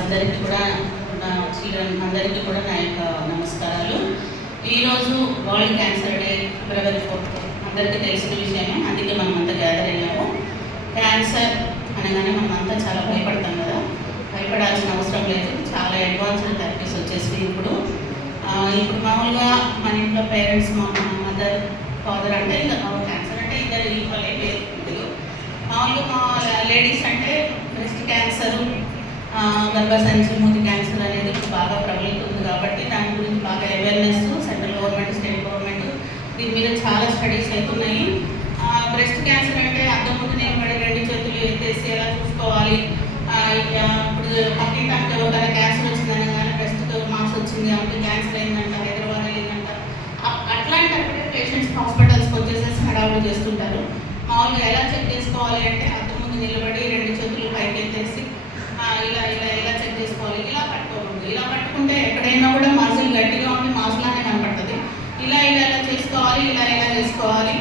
అందరికీ కూడా నా చిల్డ్రన్ అందరికీ కూడా నా యొక్క నమస్కారాలు. ఈరోజు world cancer day February fourth అందరికీ తెలిసిన విషయమే. అందుకే మనం అంతా గ్యాదర్ అయ్యాము. క్యాన్సర్ అనగానే మనం అంతా చాలా భయపడతాం కదా. భయపడాల్సిన అవసరం లేదు. చాలా అడ్వాన్స్డ్ థెరపీస్ వచ్చేసి ఇప్పుడు. ఇప్పుడు మామూలుగా మన ఇంట్లో పేరెంట్స్ మా మదర్ ఫాదర్ అంటే ఇంకా క్యాన్సర్ అంటే ఇద్దరు ఈక్వల్ అయిపోయింది మామూలుగా మా లేడీస్ అంటే బ్రెస్ట్ క్యాన్సర్ గర్భసంచి మూతి క్యాన్సర్ అనేది ఇప్పుడు బాగా ప్రబలుతుంది కాబట్టి దాని గురించి బాగా awareness central government state government దీని మీద చాలా స్టడీస్ అవుతున్నాయి బ్రెస్ట్ క్యాన్సర్ అంటే అద్దం ముందు నిలబడి రెండు చేతులు ఎత్తేసి ఎలా చూసుకోవాలి? ఇక ఇప్పుడు పక్కన అంటే ఎవరికైనా క్యాన్సర్ వచ్చిందని కానీ బ్రెస్ట్ మాస్ వచ్చింది అంటే క్యాన్సర్ అయిందంట హైదరాబాద్ అయిందంట. అట్లాంటప్పుడే పేషెంట్స్ హాస్పిటల్స్కి వచ్చేసేసి హడావులు చేస్తుంటారు. మామూలుగా ఎలా చెక్ చేసుకోవాలి అంటే అద్దం ముందు నిలబడి రెండు చేతులు పైకి ఎత్తేసి ఆ, ఇలా ఇలా ఇలా చెక్ చేసుకోవాలి ఇలా పట్టుకోకూడదు ఎక్కడైనా కూడా మజిల్ గట్టిగా ఉండి మాస్లానే కనపడుతుంది. ఇలా ఇలా ఇలా చేసుకోవాలి ఇలా ఇలా చేసుకోవాలి.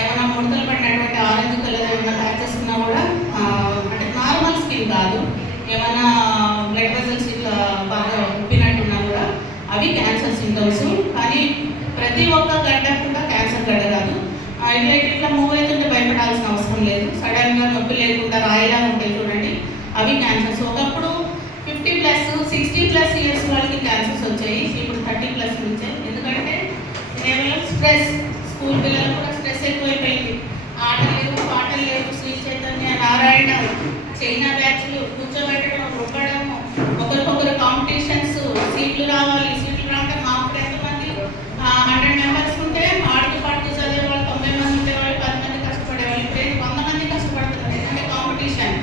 ఏమైనా ముడతలు పడినటువంటి ఆరెంజ్ కలర్ ఏమైనా ప్యాచెస్ ఉన్నా కూడా అంటే నార్మల్ స్కిన్ కాదు. ఏమైనా బ్లడ్ వెజల్స్ ఇట్లా బాగా ఉప్పినట్టున్నా కూడా అవి క్యాన్సర్ సింటమ్స్ కానీ ప్రతి ఒక్క గడ్డ కూడా క్యాన్సర్ గడ్డ కాదు. ఇట్లా ఇట్లా మూవ్ అవుతుంటే భయపడాల్సిన అవసరం వచ్చాయి. ఇప్పుడు థర్టీ ప్లస్ నుంచే ఎందుకంటే కేవలం స్ట్రెస్. స్కూల్ పిల్లలు కూడా స్ట్రెస్ ఎక్కువైపోయింది. ఆటలు లేవు పాటలు లేవు. శ్రీ చైతన్య నారాయణ చైనా బ్యాచ్లు కూర్చోబెట్టడం రుబ్బడం ఒకరికొకరు కాంపిటీషన్స్ సీట్లు రావాలి సీట్లు రావడం. మా అప్పుడు ఎంతమంది హండ్రెడ్ మెంబర్స్ ఉంటే ఆడుతూ పాడుతూ చదివే వాళ్ళు తొంభై మంది ఉండే వాళ్ళు పది మంది కష్టపడేవాళ్ళు ఇప్పుడు వంద మంది కష్టపడుతున్నారు. ఎందుకంటే కాంపిటీషన్.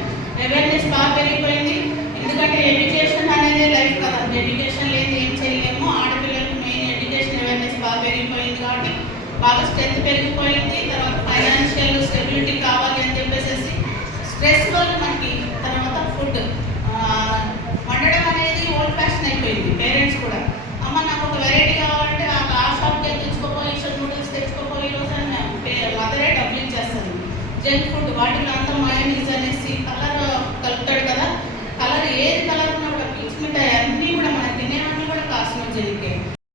అవేర్నెస్ బాగా పెరిగిపోయింది. ఎందుకంటే ఎడ్యుకేషన్ అనేది లైఫ్ కదా. ఎడ్యుకేషన్ పెరిగిపోయింది కాబట్టి బాగా స్ట్రెంత్ పెరిగిపోయింది. తర్వాత ఫైనాన్షియల్ స్టెబిలిటీ కావాలి అని చెప్పేసి స్ట్రెస్ వల్ల మనకి తర్వాత ఫుడ్ వండడం అనేది ఓల్డ్ ఫ్యాషన్ అయిపోయింది పేరెంట్స్ కూడా. అమ్మ నాకు ఒక వెరైటీ కావాలంటే ఆ ఆ షాప్కి వెళ్ళి తెచ్చుకోపోయి నూడిల్స్ తెచ్చుకోపో ఈరోజు మదరే డబ్బులు ఇచ్చేస్తాను జంక్ ఫుడ్ వాటిలో అంతా మయోనీస్